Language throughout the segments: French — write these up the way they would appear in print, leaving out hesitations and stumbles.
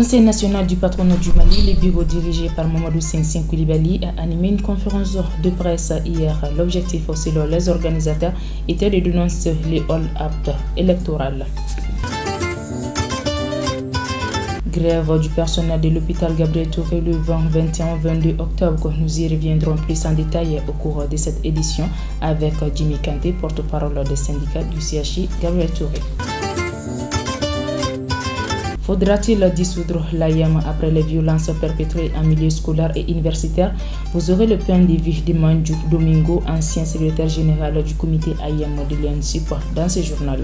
Conseil national du patronat du Mali, le bureau dirigé par Mamadou Sensing Koulibaly a animé une conférence de presse hier. L'objectif, selon les organisateurs, était de dénoncer les hold-up électoraux. Grève du personnel de l'hôpital Gabriel Touré le 20, 21, 22 octobre. Nous y reviendrons plus en détail au cours de cette édition avec Jimmy Kanté, porte-parole des syndicats du CHI Gabriel Touré. Faudra-t-il dissoudre l'AIM après les violences perpétrées en milieu scolaire et universitaire? Vous aurez le point de vue de Mandjouk Domingo, ancien secrétaire général du comité AIM de l'INSUP, dans ce journal.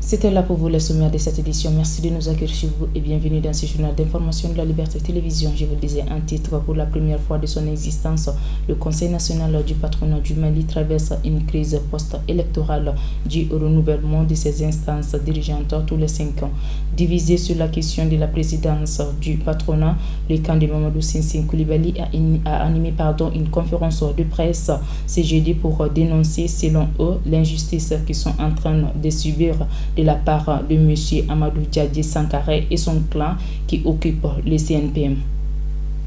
C'était là pour vous les sommaires de cette édition. Merci de nous accueillir chez vous et bienvenue dans ce journal d'information de la Liberté Télévision. Je vous disais un titre: pour la première fois de son existence, le Conseil national du patronat du Mali traverse une crise post-électorale due au renouvellement de ses instances dirigeantes tous les 5 ans. Divisé sur la question de la présidence du patronat, le camp de Mamadou Sensing Koulibaly a animé une conférence de presse ce jeudi pour dénoncer, selon eux, l'injustice qu'ils sont en train de subir de la part de M. Amadou Djadji Sankaré et son clan qui occupe le CNPM.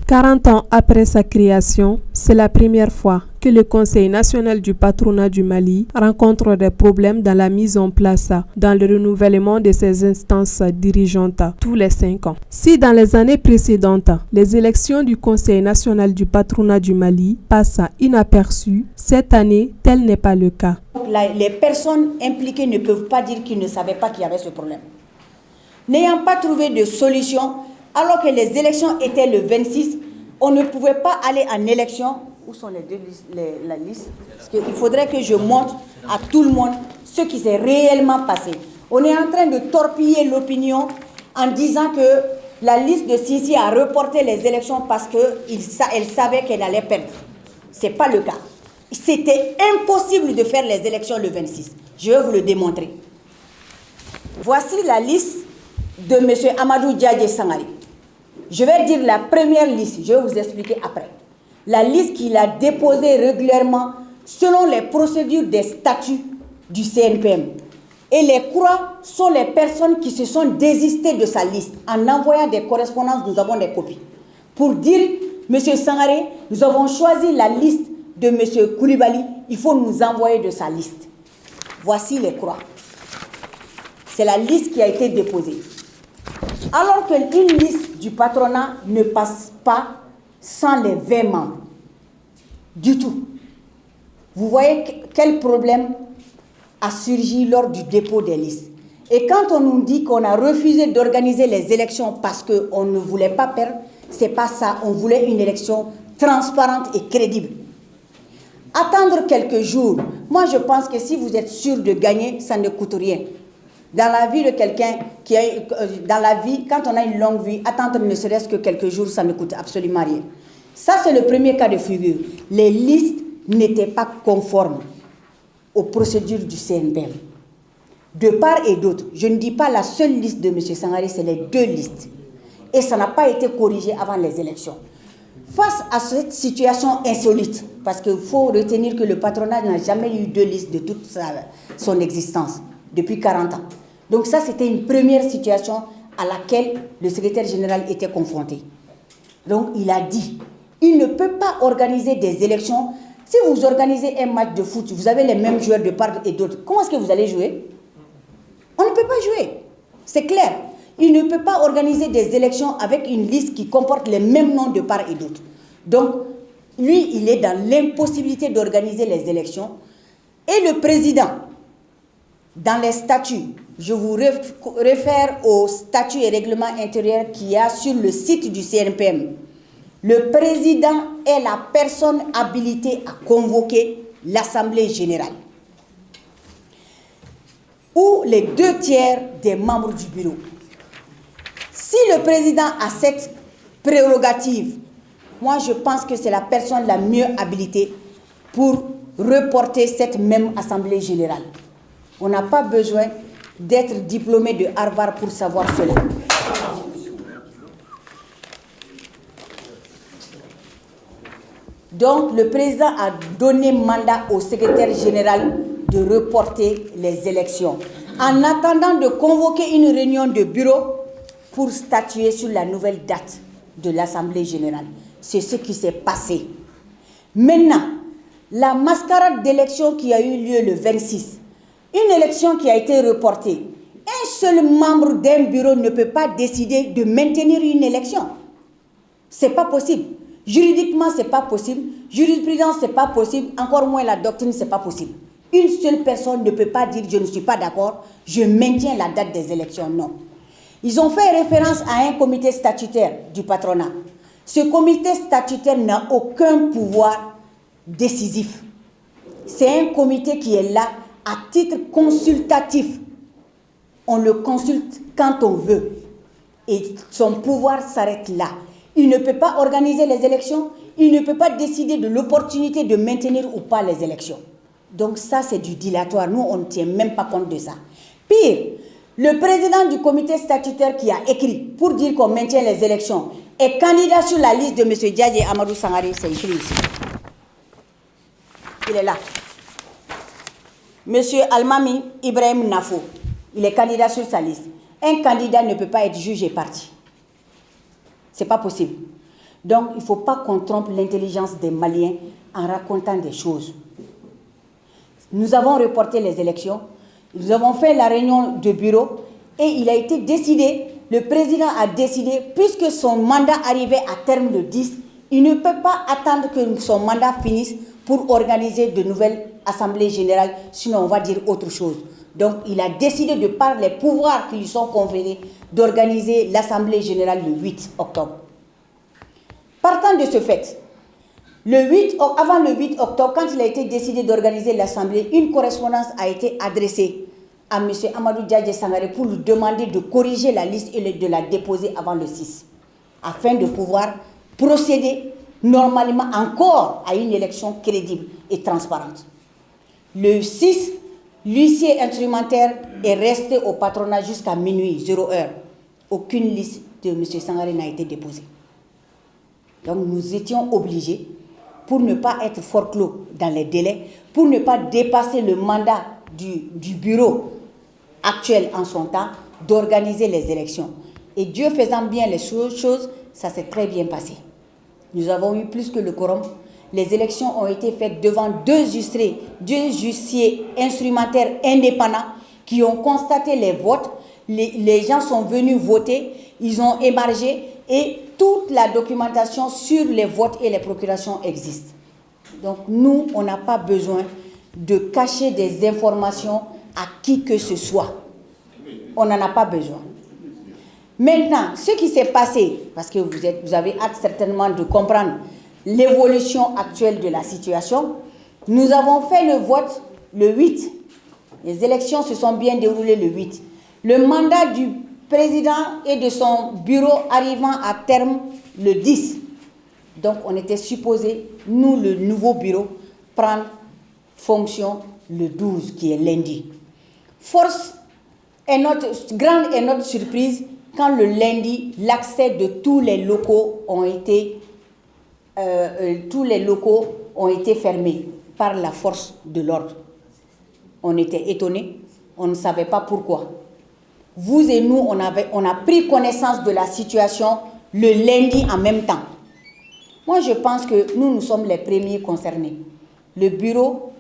40 ans après sa création, c'est la première fois que le Conseil national du patronat du Mali rencontre des problèmes dans la mise en place dans le renouvellement de ses instances dirigeantes tous les 5 ans. Si dans les années précédentes, les élections du Conseil national du patronat du Mali passent inaperçues, cette année, tel n'est pas le cas. Les personnes impliquées ne peuvent pas dire qu'ils ne savaient pas qu'il y avait ce problème. N'ayant pas trouvé de solution, alors que les élections étaient le 26, on ne pouvait pas aller en élection. Où sont les deux listes, la liste? Parce qu'il faudrait que je montre à tout le monde ce qui s'est réellement passé. On est en train de torpiller l'opinion en disant que la liste de Sisi a reporté les élections parce qu'elle savait qu'elle allait perdre. Ce n'est pas le cas. C'était impossible de faire les élections le 26. Je vais vous le démontrer. Voici la liste de M. Amadou Djadji Sankaré. Je vais dire la première liste, je vais vous expliquer après. La liste qu'il a déposée régulièrement selon les procédures des statuts du CNPM. Et les croix sont les personnes qui se sont désistées de sa liste. En envoyant des correspondances, nous avons des copies. Pour dire, M. Sankaré, nous avons choisi la liste de M. Koulibaly, il faut nous envoyer de sa liste. Voici les croix. C'est la liste qui a été déposée. Alors qu'une liste du patronat ne passe pas sans les 20 membres. Du tout. Vous voyez quel problème a surgi lors du dépôt des listes. Et quand on nous dit qu'on a refusé d'organiser les élections parce qu'on ne voulait pas perdre, c'est pas ça. On voulait une élection transparente et crédible. Attendre quelques jours, moi je pense que si vous êtes sûr de gagner, ça ne coûte rien. Dans la vie de quelqu'un qui a, dans la vie, quand on a une longue vie, attendre ne serait-ce que quelques jours, ça ne coûte absolument rien. Ça, c'est le premier cas de figure. Les listes n'étaient pas conformes aux procédures du CNPM. De part et d'autre, je ne dis pas la seule liste de M. Sankaré, c'est les deux listes. Et ça n'a pas été corrigé avant les élections. Face à cette situation insolite, parce qu'il faut retenir que le patronat n'a jamais eu deux listes de toute son existence, depuis 40 ans. Donc ça, c'était une première situation à laquelle le secrétaire général était confronté. Donc il a dit, il ne peut pas organiser des élections. Si vous organisez un match de foot, vous avez les mêmes joueurs de part et d'autre. Comment est-ce que vous allez jouer? On ne peut pas jouer. C'est clair. Il ne peut pas organiser des élections avec une liste qui comporte les mêmes noms de part et d'autre. Donc, lui, il est dans l'impossibilité d'organiser les élections. Et le président, dans les statuts, je vous réfère aux statuts et règlements intérieurs qu'il y a sur le site du CNPM. Le président est la personne habilitée à convoquer l'Assemblée générale, ou les 2/3 des membres du bureau. Si le président a cette prérogative, moi je pense que c'est la personne la mieux habilitée pour reporter cette même Assemblée générale. On n'a pas besoin d'être diplômé de Harvard pour savoir cela. Donc le président a donné mandat au secrétaire général de reporter les élections. En attendant de convoquer une réunion de bureau pour statuer sur la nouvelle date de l'Assemblée générale. C'est ce qui s'est passé. Maintenant, la mascarade d'élection qui a eu lieu le 26, une élection qui a été reportée, un seul membre d'un bureau ne peut pas décider de maintenir une élection. Ce n'est pas possible. Juridiquement, ce n'est pas possible. Jurisprudence, ce n'est pas possible. Encore moins la doctrine, ce n'est pas possible. Une seule personne ne peut pas dire « je ne suis pas d'accord, je maintiens la date des élections ». Non. Ils ont fait référence à un comité statutaire du patronat. Ce comité statutaire n'a aucun pouvoir décisif. C'est un comité qui est là à titre consultatif. On le consulte quand on veut. Et son pouvoir s'arrête là. Il ne peut pas organiser les élections. Il ne peut pas décider de l'opportunité de maintenir ou pas les élections. Donc ça, c'est du dilatoire. Nous, on ne tient même pas compte de ça. Pire, le président du comité statutaire qui a écrit pour dire qu'on maintient les élections est candidat sur la liste de M. Diadje Amadou Sangaré. C'est écrit ici. Il est là. M. Almami Ibrahim Nafo, il est candidat sur sa liste. Un candidat ne peut pas être juge et parti. Ce n'est pas possible. Donc, il ne faut pas qu'on trompe l'intelligence des Maliens en racontant des choses. Nous avons reporté les élections, nous avons fait la réunion de bureau et il a été décidé, le président a décidé, puisque son mandat arrivait à terme le 10, il ne peut pas attendre que son mandat finisse pour organiser de nouvelles assemblées générales, sinon on va dire autre chose. Donc il a décidé, de par les pouvoirs qui lui sont conférés, d'organiser l'assemblée générale le 8 octobre. Partant de ce fait, avant le 8 octobre, quand il a été décidé d'organiser l'assemblée, une correspondance a été adressée à M. Amadou Diadje Sangaré pour lui demander de corriger la liste et de la déposer avant le 6, afin de pouvoir procéder normalement encore à une élection crédible et transparente. Le 6, l'huissier instrumentaire est resté au patronat jusqu'à minuit, 0h. Aucune liste de M. Sangaré n'a été déposée. Donc nous étions obligés, pour ne pas être forclos dans les délais, pour ne pas dépasser le mandat du bureau actuel en son temps, d'organiser les élections. Et Dieu faisant bien les choses, ça s'est très bien passé. Nous avons eu plus que le quorum. Les élections ont été faites devant deux huissiers instrumentaires indépendants qui ont constaté les votes. Les gens sont venus voter, ils ont émargé et toute la documentation sur les votes et les procurations existe. Donc nous, on n'a pas besoin de cacher des informations à qui que ce soit. On n'en a pas besoin. Maintenant, ce qui s'est passé, parce que vous avez hâte certainement de comprendre l'évolution actuelle de la situation, nous avons fait le vote le 8. Les élections se sont bien déroulées le 8. Le mandat du président et de son bureau arrivant à terme le 10. Donc on était supposé, nous le nouveau bureau, prendre fonction le 12 qui est lundi. Grande est notre surprise quand le lundi, l'accès de tous les locaux ont été fermés par la force de l'ordre. On était étonnés, on ne savait pas pourquoi. Vous et nous, on a pris connaissance de la situation le lundi en même temps. Moi, je pense que nous sommes les premiers concernés. Le bureau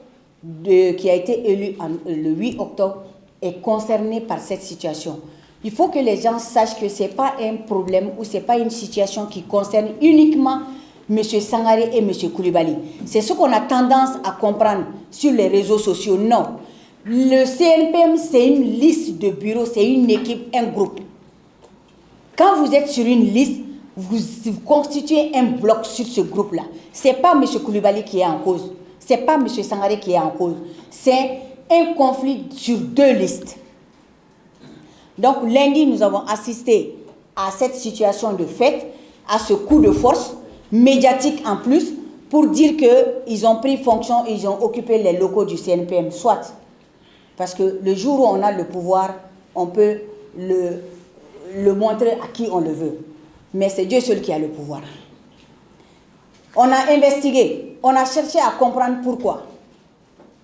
qui a été élu le 8 octobre est concerné par cette situation. Il faut que les gens sachent que ce n'est pas un problème ou ce n'est pas une situation qui concerne uniquement M. Sangaré et M. Koulibaly. C'est ce qu'on a tendance à comprendre sur les réseaux sociaux. Non. Le CNPM, c'est une liste de bureaux, c'est une équipe, un groupe. Quand vous êtes sur une liste, vous constituez un bloc sur ce groupe-là. Ce n'est pas M. Koulibaly qui est en cause. Ce n'est pas M. Sangaré qui est en cause. C'est un conflit sur deux listes. Donc lundi, nous avons assisté à cette situation de fait, à ce coup de force, médiatique en plus, pour dire qu'ils ont pris fonction, ils ont occupé les locaux du CNPM, soit. Parce que le jour où on a le pouvoir, on peut le montrer à qui on le veut. Mais c'est Dieu seul qui a le pouvoir. On a investigué, on a cherché à comprendre pourquoi.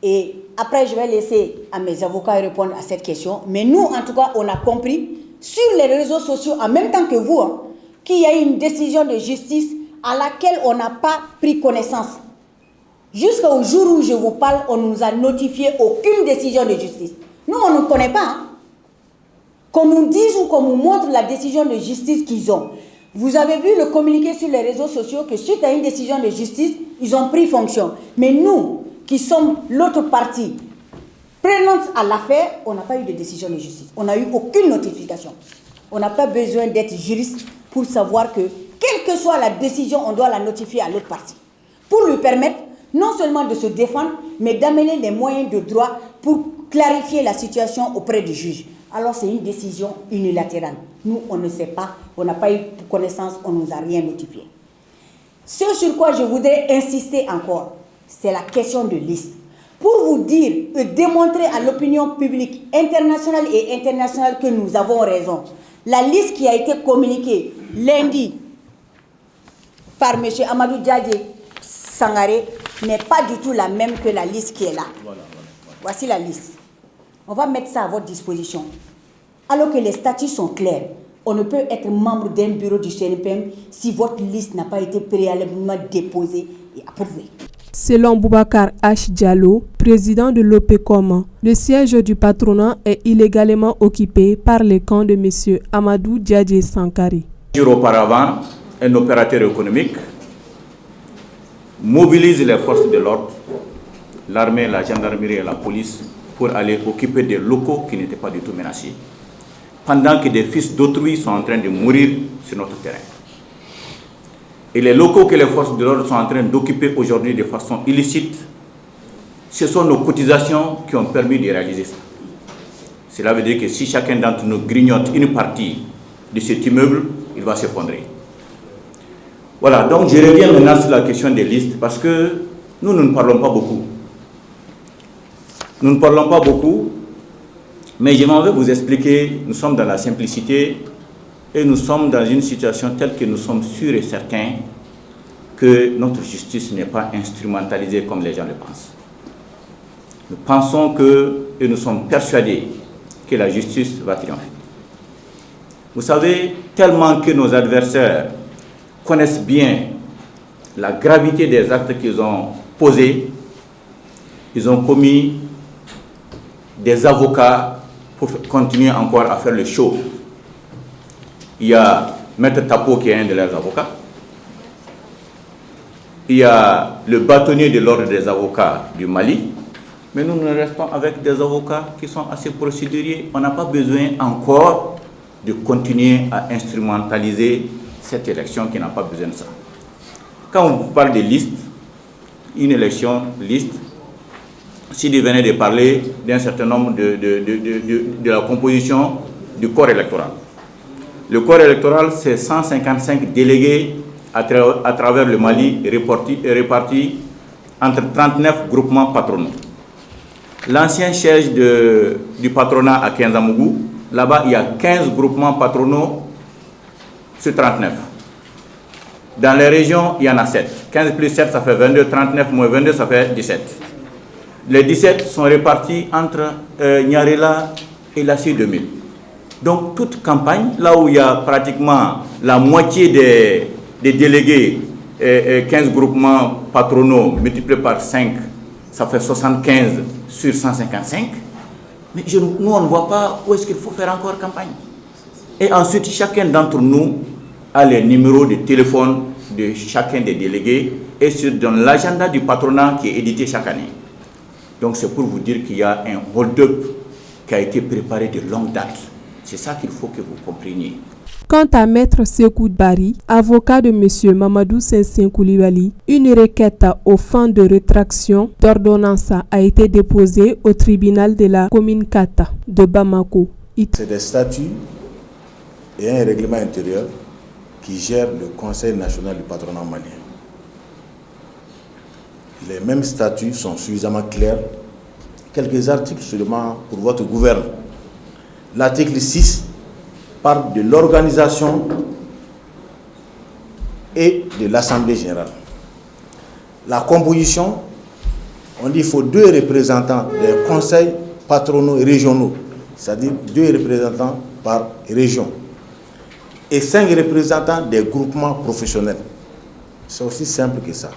Et après, je vais laisser à mes avocats répondre à cette question. Mais nous, en tout cas, on a compris sur les réseaux sociaux en même temps que vous qu'il y a une décision de justice à laquelle on n'a pas pris connaissance. Jusqu'au jour où je vous parle, on ne nous a notifié aucune décision de justice. Nous, on ne connaît pas. Qu'on nous dise ou qu'on nous montre la décision de justice qu'ils ont. Vous avez vu le communiqué sur les réseaux sociaux que suite à une décision de justice, ils ont pris fonction. Mais nous, qui sommes l'autre partie prenante à l'affaire, on n'a pas eu de décision de justice. On n'a eu aucune notification. On n'a pas besoin d'être juriste pour savoir que, quelle que soit la décision, on doit la notifier à l'autre partie. Pour lui permettre non seulement de se défendre, mais d'amener les moyens de droit pour clarifier la situation auprès du juge. Alors c'est une décision unilatérale. Nous, on ne sait pas, on n'a pas eu connaissance, on ne nous a rien notifié. Ce sur quoi je voudrais insister encore, c'est la question de liste. Pour vous dire et démontrer à l'opinion publique internationale et internationale que nous avons raison, la liste qui a été communiquée lundi par M. Amadou Djadje Sangaré n'est pas du tout la même que la liste qui est là. Voici la liste. On va mettre ça à votre disposition. Alors que les statuts sont clairs, on ne peut être membre d'un bureau du CNPM si votre liste n'a pas été préalablement déposée et approuvée. Selon Boubacar H. Diallo, président de l'OPECOM, le siège du patronat est illégalement occupé par les camps de M. Amadou Djadje Sangaré. Auparavant, un opérateur économique mobilise les forces de l'ordre, l'armée, la gendarmerie et la police pour aller occuper des locaux qui n'étaient pas du tout menacés, pendant que des fils d'autrui sont en train de mourir sur notre terrain. Et les locaux que les forces de l'ordre sont en train d'occuper aujourd'hui de façon illicite, ce sont nos cotisations qui ont permis de réaliser ça. Cela veut dire que si chacun d'entre nous grignote une partie de cet immeuble, il va s'effondrer. Voilà, donc je reviens maintenant sur la question des listes, parce que nous ne parlons pas beaucoup. Nous ne parlons pas beaucoup, mais je m'en vais vous expliquer, nous sommes dans la simplicité et nous sommes dans une situation telle que nous sommes sûrs et certains que notre justice n'est pas instrumentalisée comme les gens le pensent. Nous pensons que, et nous sommes persuadés que la justice va triompher. Vous savez, tellement que nos adversaires connaissent bien la gravité des actes qu'ils ont posés, ils ont commis des avocats pour continuer encore à faire le show. Il y a Maître Tapo qui est un de leurs avocats. Il y a le bâtonnier de l'ordre des avocats du Mali. Mais nous restons avec des avocats qui sont assez procéduriers. On n'a pas besoin encore de continuer à instrumentaliser cette élection qui n'a pas besoin de ça. Quand on parle de liste, une élection, liste, s'il venait de parler d'un certain nombre de la composition du corps électoral. Le corps électoral, c'est 155 délégués à travers le Mali répartis entre 39 groupements patronaux. L'ancien siège du patronat à Kinzamougou, là-bas, il y a 15 groupements patronaux sur 39. Dans les régions, il y en a 7. 15 plus 7, ça fait 22. 39 moins 22, ça fait 17. Les 17 sont répartis entre Nyarela et la C2000. Donc, toute campagne, là où il y a pratiquement la moitié des délégués, 15 groupements patronaux multipliés par 5, ça fait 75 sur 155. Mais nous, on ne voit pas où est-ce qu'il faut faire encore campagne. Et ensuite, chacun d'entre nous a les numéros de téléphone de chacun des délégués et dans l'agenda du patronat qui est édité chaque année. Donc c'est pour vous dire qu'il y a un hold-up qui a été préparé de longue date. C'est ça qu'il faut que vous compreniez. Quant à Maître Sékou Bari, avocat de M. Mamadou Sensien Koulibaly, une requête aux fins de rétraction d'ordonnance a été déposée au tribunal de la commune Kata de Bamako. C'est des statuts et un règlement intérieur qui gèrent le Conseil national du patronat malien. Les mêmes statuts sont suffisamment clairs. Quelques articles seulement pour votre gouvernement. L'article 6 parle de l'organisation et de l'Assemblée générale. La composition, on dit qu'il faut 2 représentants des conseils patronaux régionaux, c'est-à-dire 2 représentants par région et 5 représentants des groupements professionnels. C'est aussi simple que ça.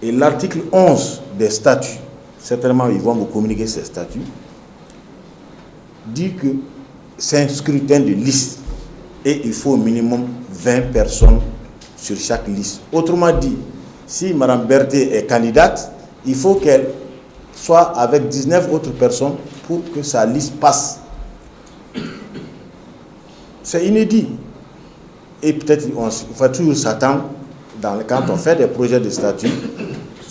Et l'article 11 des statuts, certainement ils vont vous communiquer ces statuts, dit que c'est un scrutin de liste et il faut au minimum 20 personnes sur chaque liste. Autrement dit, si Mme Berthe est candidate, il faut qu'elle soit avec 19 autres personnes pour que sa liste passe. C'est inédit. Et peut-être on va toujours s'attendre, quand on fait des projets de statuts,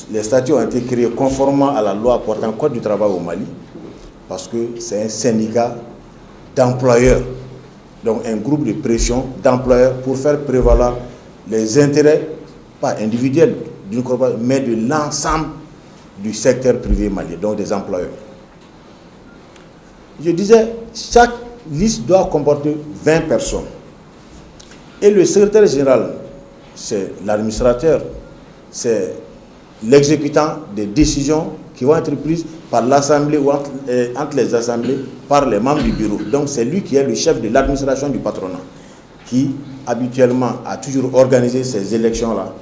les statuts ont été créés conformément à la loi portant code du travail au Mali, parce que c'est un syndicat d'employeurs, donc un groupe de pression d'employeurs pour faire prévaloir les intérêts, pas individuels d'une corporation, mais de l'ensemble du secteur privé malien, donc des employeurs. Je disais, chaque liste doit comporter 20 personnes. Et le secrétaire général, c'est l'administrateur, c'est l'exécutant des décisions qui vont être prises par l'Assemblée ou entre les assemblées par les membres du bureau. Donc c'est lui qui est le chef de l'administration du patronat, qui habituellement a toujours organisé ces élections-là.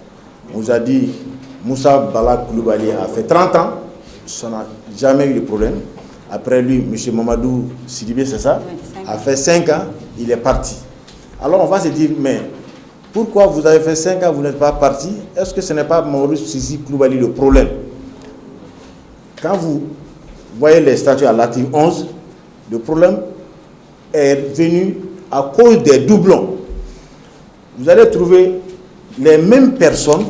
On nous a dit, Moussa Bala Koulibaly a fait 30 ans, ça n'a jamais eu de problème. Après lui, M. Mamadou Sidibé, c'est ça, a fait 5 ans, il est parti. Alors on va se dire, mais pourquoi vous avez fait 5 ans, vous n'êtes pas parti? Est-ce que ce n'est pas Maurice Sissi Koulibaly le problème? Quand vous voyez les statuts à l'article 11, le problème est venu à cause des doublons. Vous allez trouver les mêmes personnes,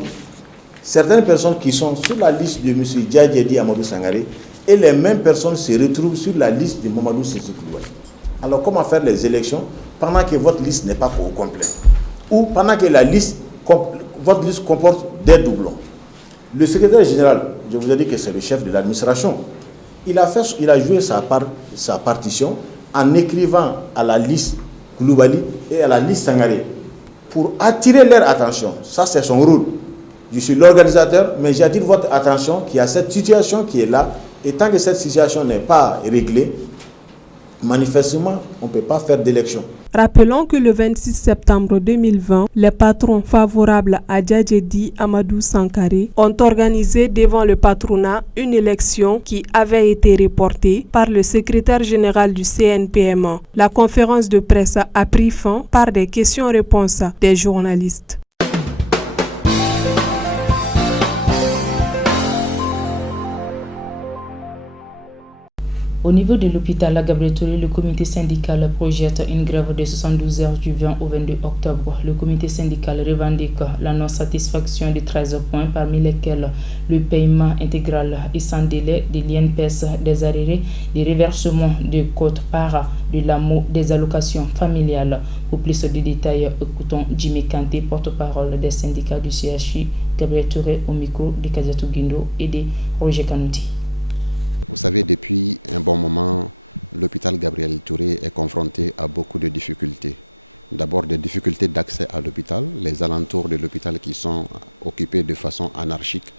certaines personnes qui sont sur la liste de M. Djadjedi Amadou Sangaré, et les mêmes personnes se retrouvent sur la liste de Mamadou Sissi Koulibaly. Alors comment faire les élections pendant que votre liste n'est pas au complet? Ou pendant que votre liste comporte des doublons? Le secrétaire général, je vous ai dit que c'est le chef de l'administration, il a joué sa partition en écrivant à la liste Koulibaly et à la liste Sangaré pour attirer leur attention. Ça, c'est son rôle. Je suis l'organisateur, mais j'attire votre attention qu'il y a cette situation qui est là. Et tant que cette situation n'est pas réglée, manifestement, on ne peut pas faire d'élection. Rappelons que le 26 septembre 2020, les patrons favorables à Djadjedi Amadou Sangaré ont organisé devant le patronat une élection qui avait été reportée par le secrétaire général du CNPM. La conférence de presse a pris fin par des questions-réponses des journalistes. Au niveau de l'hôpital Gabriel Touré, le comité syndical projette une grève de 72 heures du 20 au 22 octobre. Le comité syndical revendique la non-satisfaction de 13 points, parmi lesquels le paiement intégral et sans délai de l'INPS des arriérés, des reversements de quote-part de l'AMO, des allocations familiales. Pour plus de détails, écoutons Jimmy Kanté, porte-parole des syndicats du CHU Gabriel Touré, au micro de Kadiatou Guindo et de Roger Kanouti. Vous savez, depuis un bon moment, l'hôpital Gabriel Touré est confronté à beaucoup de difficultés. D'abord, des difficultés d'accès à l'hôpital, les alentours de l'hôpital qui sont occupés de façon anarchique,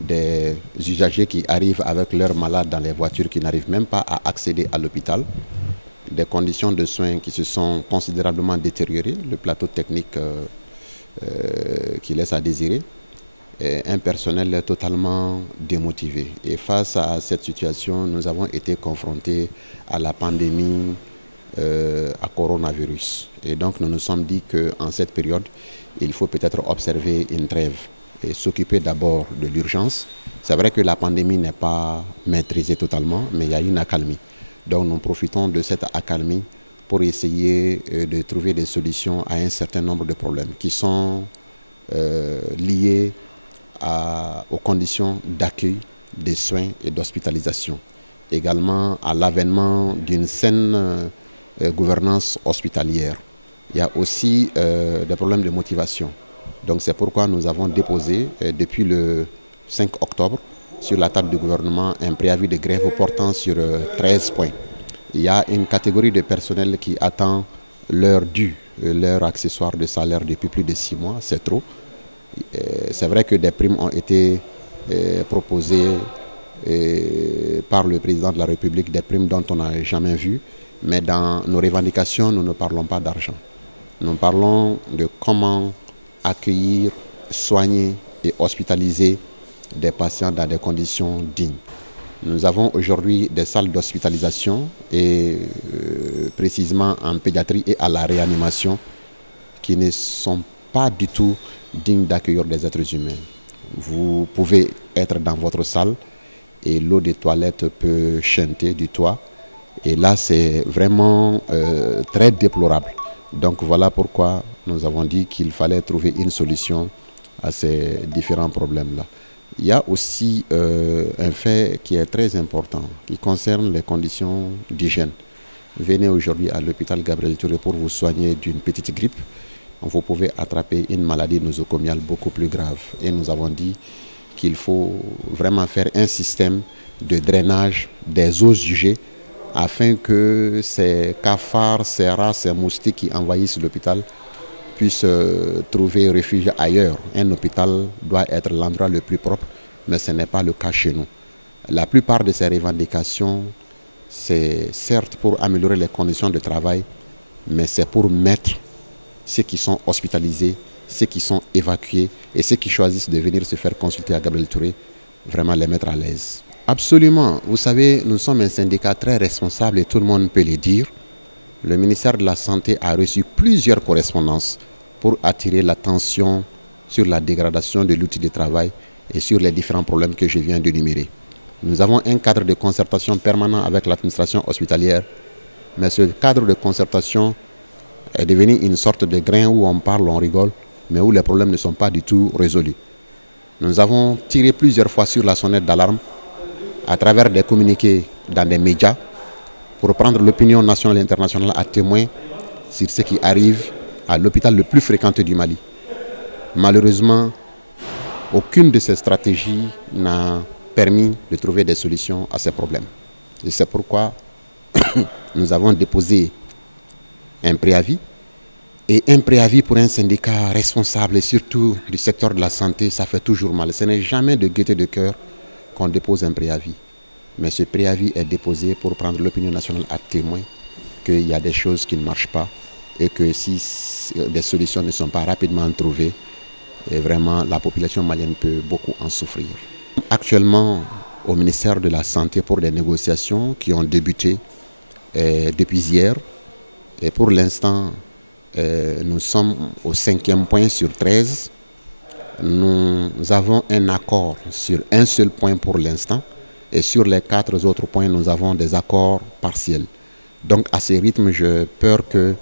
des usagers qui arrivent avec leurs malades dans les voitures qui n'arrivent même pas à accéder à l'hôpital, des conditions de soins qui se sont considérablement détériorées, le plateau technique qui laisse à désirer, et un personnel totalement démotivé. Et face à cette situation, nous avons été confrontés à la pandémie à coronavirus. Et donc nous nous sommes dit qu'en cette période, il faut peut-être observer une trêve et s'occuper d'abord de l'urgence. C'est vrai que la pandémie n'est pas maîtrisée totalement, mais il y a une accalmie. Donc nous profitons de cette accalmie pour essayer de trouver des solutions à un certain nombre de problèmes qui sont liés aux conditions d'accueil, des soins et d'hospitalisation. Également à l'avènement d'une saine gouvernance hospitalière. Il y a aussi des problèmes de motivation. Donc c'est pourquoi nous avons déposé depuis le 5 octobre sur la table du gouvernement un préavis de grève portant sur 13 points. Il y a une catégorie de personnel qui attend leur dû, leur accessoire de salaire depuis plus de 6 mois, c'est trop. C'est vrai que des primes ont été proposées par le président de la République, des primes dont on n'a jamais vu. Mais dans nos revendications, nous ne parlons pas d'argent. Nous parlons de comment accueillir, soigner et hospitaliser des patients dans des conditions dignes. Nous avons aujourd'hui des salles d'hospitalisation et précisément en pédiatrie et à la réanimation qui ne sont pas du tout dignes d'accueillir des êtres humains. Vous pouvez être dans votre salle et l'eau des toilettes peut chanter du toit. Et là, c'est vraiment très déplorable. Donc voilà pourquoi nous avons dit qu'il fallait trouver une solution à ces différents problèmes-là. Il y a aussi un fait qui est très important, qui concerne les conditions d'hygiène. Venez aujourd'hui à l'hôpital Gabriel Touré pour vous soigner d'une petite grippe. Vous pouvez attraper une maladie nosocomiale beaucoup plus grave. Et nous avons dit qu'il faut vraiment faire un système de drainage des eaux usées afin que ces cafards, ces rats, ces moustiques qui envahissent l'hôpital puissent trouver refuge ailleurs. Un hôpital doit être l'endroit le plus propre, mais ce n'est pas le cas chez nous. La plupart de ces revendications, c'est certes pour améliorer les conditions de travail, mais c'est pour mettre ceux qui sont hospitalisés, ceux qui sont évacués et ceux qui choisissent de venir se faire consulter à Gabriel Touré, vraiment les mettre à l'aise. Absolument. Vous savez, nous sommes un syndicat très responsable et tout le monde peut le dire. Le ministère de la Santé a reçu plusieurs correspondances pour attirer l'attention sur la dégradation de l'outil de travail et sur les différents problèmes que je viens d'énumérer. Nous avons un cadre de concertation permanent avec l'administration hospitalière, mais ce cadre de concertation est devenu une sorte de grain où on parle, on rigole, mais où les problèmes ne sont pas du tout résolus. Nous avons tiré plusieurs fois sur la sonnette d'alarme à travers des communiqués dans des médias pour prendre l'opinion nationale et internationale à témoin sur ce qui arrive à l'hôpital le plus fréquenté du Mali. Malheureusement, aucune de ces stratégies n'a permis de trouver des solutions à ces problèmes. Et c'est pourquoi nous avons déposé un préavis. Et un préavis pour un syndicat responsable et surtout du secteur de la santé, ça fait toujours mal. Ce n'est jamais de gaieté de cœur qu'on dépose un préavis. Mais ce préavis est déposé pour prendre l'opinion nationale à témoin qu'il y a des choses qui ne marchent pas et que si des solutions ne sont pas rapidement trouvées, et vraiment la population malienne peut beaucoup en souffrir. Actuellement, au ministère de la Santé pour des négociations qui ont débuté depuis hier. Et pour l'instant, nous sommes au 5e point sur 13. Nous avons un accord sur un seul point pour l'instant. Et sur les 4 autres points, nous avons des accords partiels. Donc à ce rythme, j'ai peur que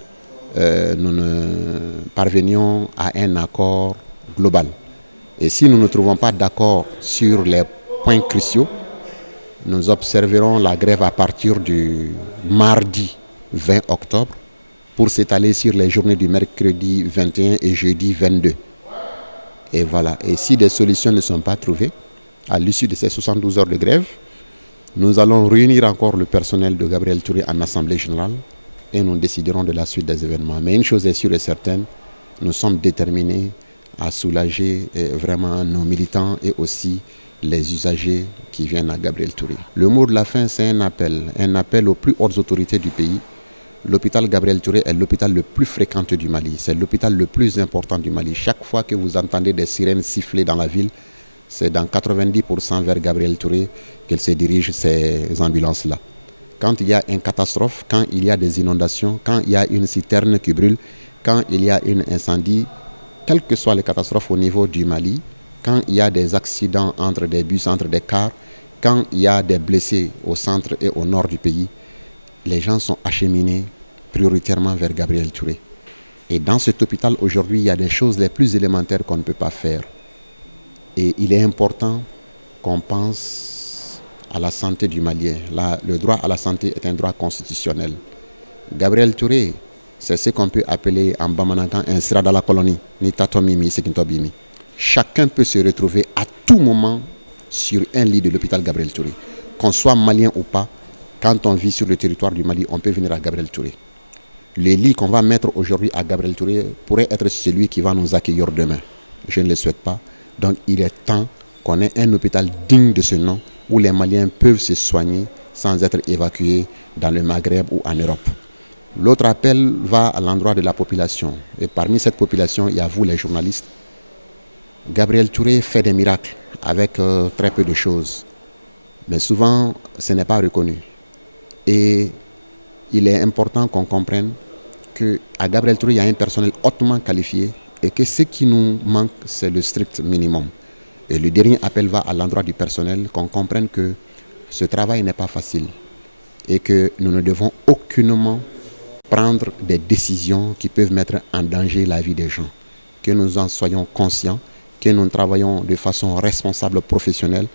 nous ne parvenions à un accord global. Et si nous ne trouvons pas d'accord sur les points cruciaux, nous observerons la grève à partir du mardi 20 octobre pour s'étaler sur les journées du mercredi 21 et jeudi 22. Et voilà. Et si des solutions ne sont pas trouvées, à l'issue de ces 72 heures de grève, nous allons réunir encore le personnel de Gabriel Touré en assemblée générale et nous déciderons de la suite des événements. Mais une chose est sûre et certaine, nous sommes déterminés à soulager vraiment nos militants et aussi les usagers qui viennent à Gabriel Touré. Le mot de la fin, c'est un appel aux plus hautes autorités du pays. L'hôpital Gabriel Touré est l'hôpital le plus fréquenté du Mali. C'est l'hôpital le plus important du Mali. Chaque fois que vous entendez des sirènes siffler dans la ville, c'est dans 90% vers Gabriel Touré qu'elles se dirigent, ces ambulances-là. Quand il y a une catastrophe, quand il y a des inondations, quand il y a une citerne qui brûle, quand il y a un incendie, quelles que soient les catastrophes au niveau du Mali, quand il y a des accidents entre des bus, entre des cars, quand il y a des blessés au centre et au nord du pays, les gens sont acheminés prioritairement vers Gabriel Touré. Et dans cet hôpital, aujourd'hui, il y a des choses les plus élémentaires qu'on ne peut pas faire. Et il est important qu'on pense à la santé du Malien. Le droit à la santé est un droit constitutionnel. Gabriel Touré, c'est ce qu'on peut appeler en Bamanankan un sira dans la colonie, ni tatomimi, sekintobimi. Chacun peut se retrouver à tout moment sur un lit de l'hôpital Gabriel Touré. Qu'on soit malien ou pas, quand on vit sur le territoire du Mali, on peut venir à Gabriel Touré. Le lit qu'on va mettre aujourd'hui à Gabriel Touré pourrait être celui qui va nous accueillir demain. Je ne le souhaite pas. Donc il est temps qu'on ait un hôpital digne de ce nom où les Maliens peuvent se soigner sans être évacués dans le Maghreb ou en Europe. L'autre appel va à l'endroit de la population. Et parmi cette population, il y a vous les journalistes. Gabriel Touré fait des miracles avec très peu de choses. Mais souvent, ce n'est pas reconnu. Et il est important qu'on comprenne qu'à Gabriel Touré, il y a un personnel hautement qualifié et que ce qui nous manque, c'est le strict minimum. Et le dernier appel va à l'endroit du personnel, qu'on comprenne que ce travail n'est pas facile et que nous ne devons aucunement prendre des décisions qui peuvent mettre en danger la vie des gens. Que nous en soyons conscients, que nous travaillons de façon responsable, professionnelle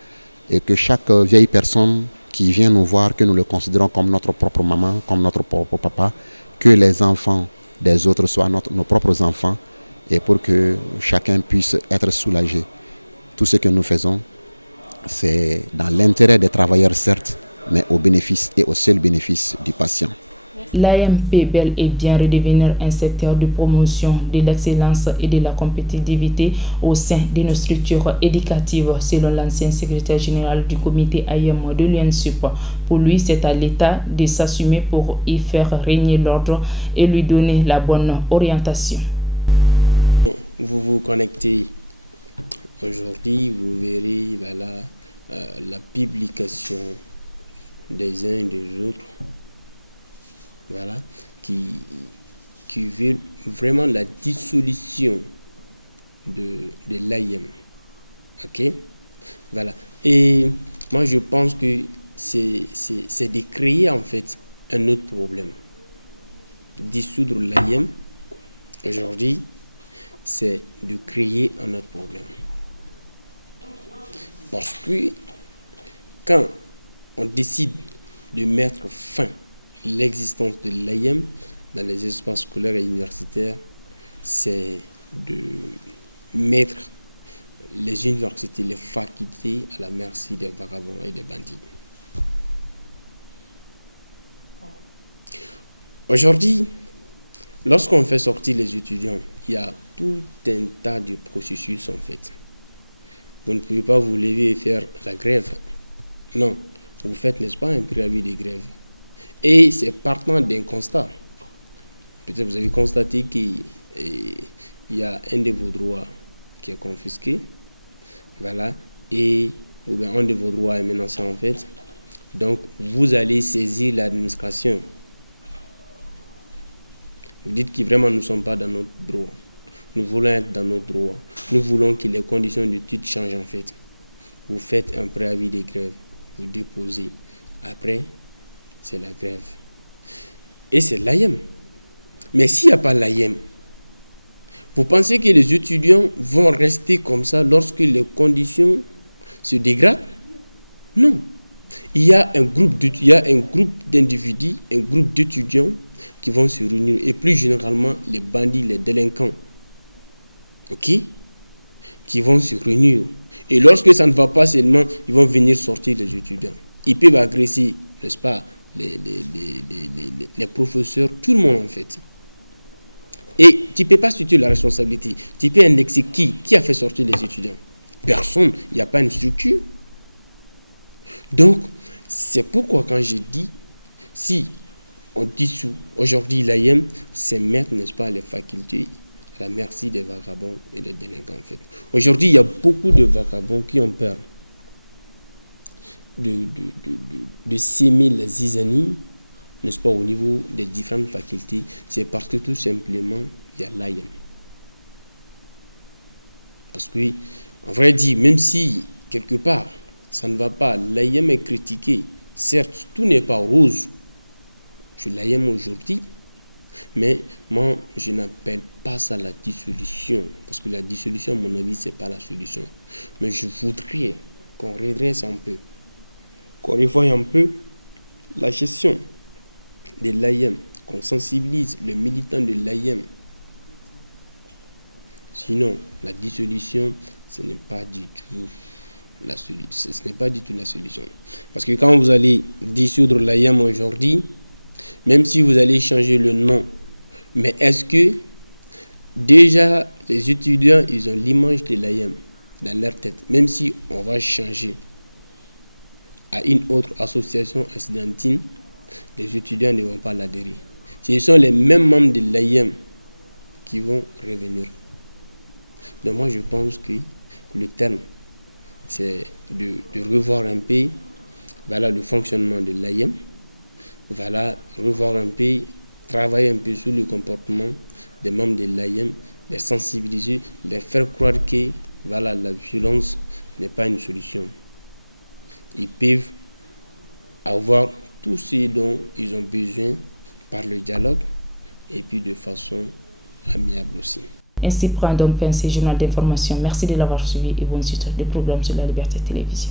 et que chaque vieille personne qui vient nous voir, que nous le considérons comme notre propre maman, comme notre propre papa, que les enfants des autres soient nos propres enfants et pour que chacun puisse être soulagé. Tout ce que nous faisons, c'est dans l'intérêt des travailleurs, certes, mais au bénéfice et au seul bénéfice du patient. L'AMP bel et bien redevenir un secteur de promotion de l'excellence et de la compétitivité au sein de nos structures éducatives, selon l'ancien secrétaire général du comité AIM de l'UNSUP. Pour lui, c'est à l'État de s'assumer pour y faire régner l'ordre et lui donner la bonne orientation. Vous vous connectez aujourd'hui, vous verrez la publication des uns et des autres. Voilà, qui veut vraiment la dissolution de l'AIM. Ok? Voilà. Et moi, je pense que c'est de créer en fait un autre problème. Dissoudre l'AIM, aujourd'hui, c'est de créer un autre problème. Parce que quand on décide de mettre fin l'existence de l'AIM dans les espaces scolaires et universitaires, c'est de mettre les universités, les facultés à la merci des vagabonds et des bandits. Aujourd'hui, lorsqu'on fait sortir les étudiants, il y a tout un tas de processus en fait. Vous ne pouvez pas vous lever et faire la grève. Non, vous faites, n'est-ce pas, un préavis de grève. Et c'est partant d'un constat. Peut-être vous avez constaté qu'il y a un de vos droits qui est confisqué. Voilà. Et ou bien un de vos droits est menacé en fait. Donc, vous allez saisir l'administration. Vous dites que vraiment nous ne sommes pas dans notre droit. Nous voulons être dans notre droit. Nous voulons que les conditions d'études changent en fait. Vous faites un préavis de grève. Vous déposez. Après, c'est la grève. Et c'est l'AIM. Mais s'il n'y a pas l'AIM, vous pensez que les étudiants vont rester comme ça lorsque les conditions se dégradent? Non. Il y a un groupe d'individus, un groupe d'étudiants qui vont se réunir. Et plus généralement, les bandits, les délinquants, ok, qui vont se réunir. Et lorsque ça ne va pas seulement, ils vont venir sortir les étudiants. Ils peuvent agresser, n'est-ce pas, les professeurs, tout le monde en fait. Et tu ne peux pas situer la responsabilité. Tu peux indexer qui a fait sortir les étudiants? Personne. Il n'y a pas une structure. Donc, c'est pourquoi quand j'ai dit, si on dissout aujourd'hui l'AIM, c'est mettre, n'est-ce pas, les facultés à la merci des vagabonds et des délinquants en fait. Aujourd'hui, il y a beaucoup de vagabonds qui ont peur de s'aimer la zizanie, n'est-ce pas, au niveau des différentes facultés. C'est parce que tout simplement, il y a l'AIM. Parce que, en vrai dit, même si, quelque part, ça ne va pas, l'AIM est critiqué. Certes, tout n'est pas rose sur l'AIM aujourd'hui, mais moi, je n'appelle pas ça la dissolution. Parce que la dissolution, à mon avis, ce n'est pas la solution. Mais je voudrais qu'on redresse un peu, qu'on revoie un peu la gestion de l'AIM, qu'on sensibilise le militant de l'AIM. Sinon, la dissolution, ce n'est pas du tout la solution. Ce n'est pas du tout la solution. Parce que quand vous allez dissoudre l'AIM aujourd'hui, même si vous allez changer le nom, mais est-ce que déjà les étudiants, ils ont l'image de l'AIM dans leur tête, même si on va changer à une autre association estudiantine, les étudiants ne vont pas l'adhérer. Ce sont les mêmes membres de l'AIM qui vont revenir. Donc moi je pense que le terme, c'est de revoir un peu le fonctionnement de l'AIM, revoir un peu, travailler un peu sur le comportement des membres de l'AIM, les sensibiliser, les faire croire que la violence n'est pas une solution. Ils peuvent avoir tout ce dont ils ont besoin par le dialogue et puis de façon amiable aussi. Ainsi prend donc fin ce journal d'information. Merci de l'avoir suivi et bonne suite des programmes sur la Liberté Télévision.